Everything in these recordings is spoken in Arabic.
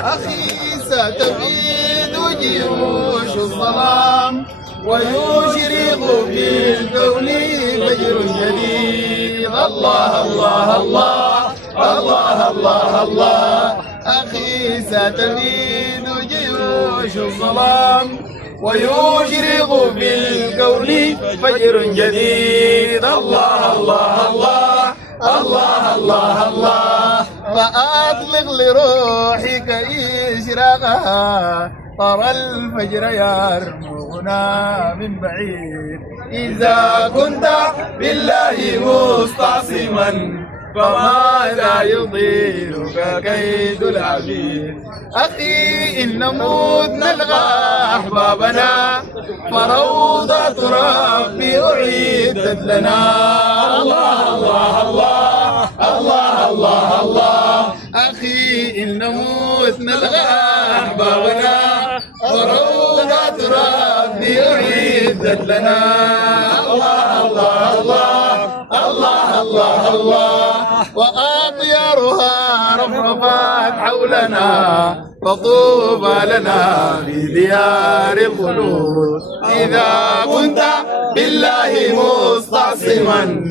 أخي ستفيد جيوش الظلام ويشرق في الكون فجر جديد. الله الله الله الله الله الله. أخي ستفيد جيوش الظلام ويشرق في الكون فجر جديد. الله الله الله الله الله الله. فأطلق لروحك إشراقها ترى الفجر يرمونا من بعيد. إذا كنت بالله مستعصما فماذا يضيرك كيد العبيد. أخي إن نموت نلقى أحبابنا فروضة ربي أعيدت لنا. الله الله الله الله الله الله. أخي إن نموت نلقى أحبابنا فروضة ربي أعيدت لنا. الله الله الله الله الله الله. وأطيارها رفرفات حولنا فطوبى لنا في ديار الخلود. إذا كنت بالله مستعصما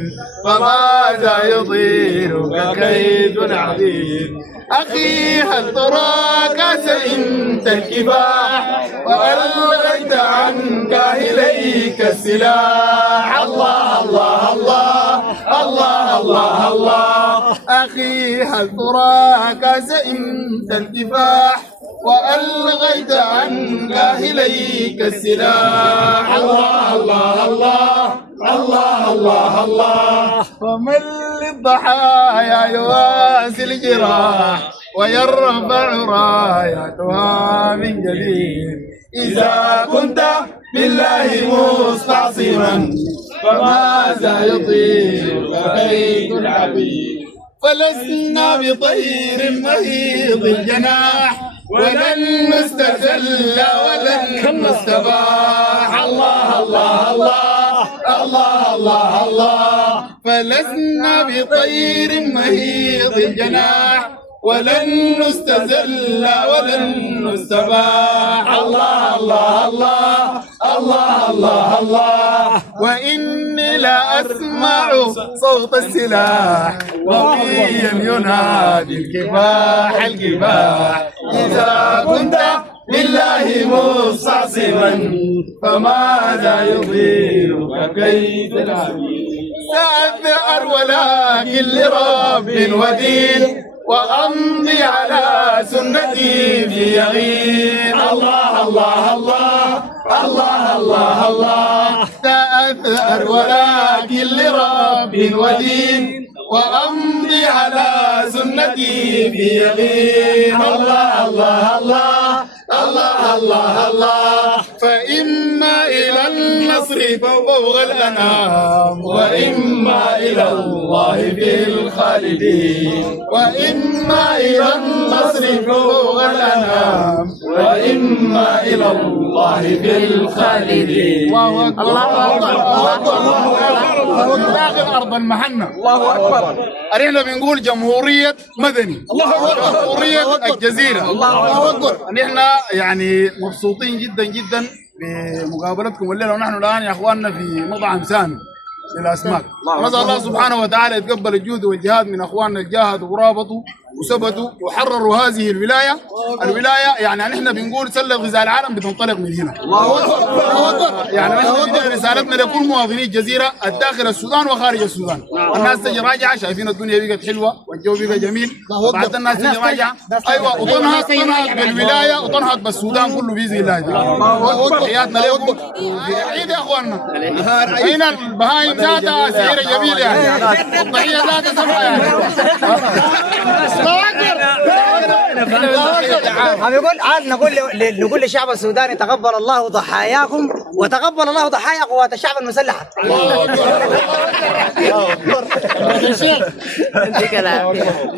فماذا يضيرك كيد عظيم. أخي هل تراك سئمت الكفاح وألغيت عنك إليك السلاح. الله الله الله الله الله الله. أخي هل تراك سئمت الكفاح وألغيت عنك إليك السلاح. الله الله الله الله الله الله. ومن للضحايا يواسي الجراح ويرفع رايتها من جديد. إذا كنت بالله مستعصما فماذا يطيرك كيد العبيد. فلسنا بطير مهيض الجناح ولن نستذل ولن نستباح. الله الله الله الله الله الله. فلسنا بطير مهيض الجناح ولن نستذل ولن نستباح. الله الله الله الله الله الله. وإني لا أسمع صوت السلاح قويا ينادي الكفاح الكفاح. إذا كنت بالله مستعصما فماذا يضيرك كيد العبيد. سأثأر ولكن لرب ودين وأمضي على سنتي في يقين. الله الله الله الله الله الله. سأثأر ولكن لرب ودين وأمضي على سنتي في يقين. الله الله الله الله الله الله. فإما إلى النصر فوق الأنام وإما إلى الله في الخالدين. وإما إلى النصر فوق الأنام وإما إلى الله في الخالدين. الله أكبر الله أكبر الله أكبر. داخل أرض المحنة. الله أكبر. أرينا بنقول جمهورية مدني. الله أكبر. جمهورية الجزيرة. الله أكبر. نحن يعني مبسوطين جدا جدا بمقابلتكم الليله ونحن الان يا اخواننا في مطعم سامي للاسماك. نسال الله سبحانه وتعالى يتقبل الجهد والجهاد من اخواننا الجاهدوا ورابطوا وثبتوا وحرروا هذه الولايه. يعني نحن بنقول سله غذاء العالم بتنطلق من هنا. الله اكبر. يعني نحن رسالتنا لكل مواطني الجزيره الداخل السودان وخارج السودان. الناس تجي راجعه شايفين الدنيا بقت حلوه والجو بقى جميل. بعد الناس تجي راجعه ايوه وتنهض بالولايه وتنهض بالسودان كله باذن الله. تحياتنا لكم في عيد يا اخواننا. هنا البهايم ذاتها سعيره جميله يعني الضحيه ذاتها سمحه يعني. نقول للشعب السوداني تقبل الله ضحاياكم وتقبل الله ضحايا قوات الشعب المسلحه. يديك العافيه.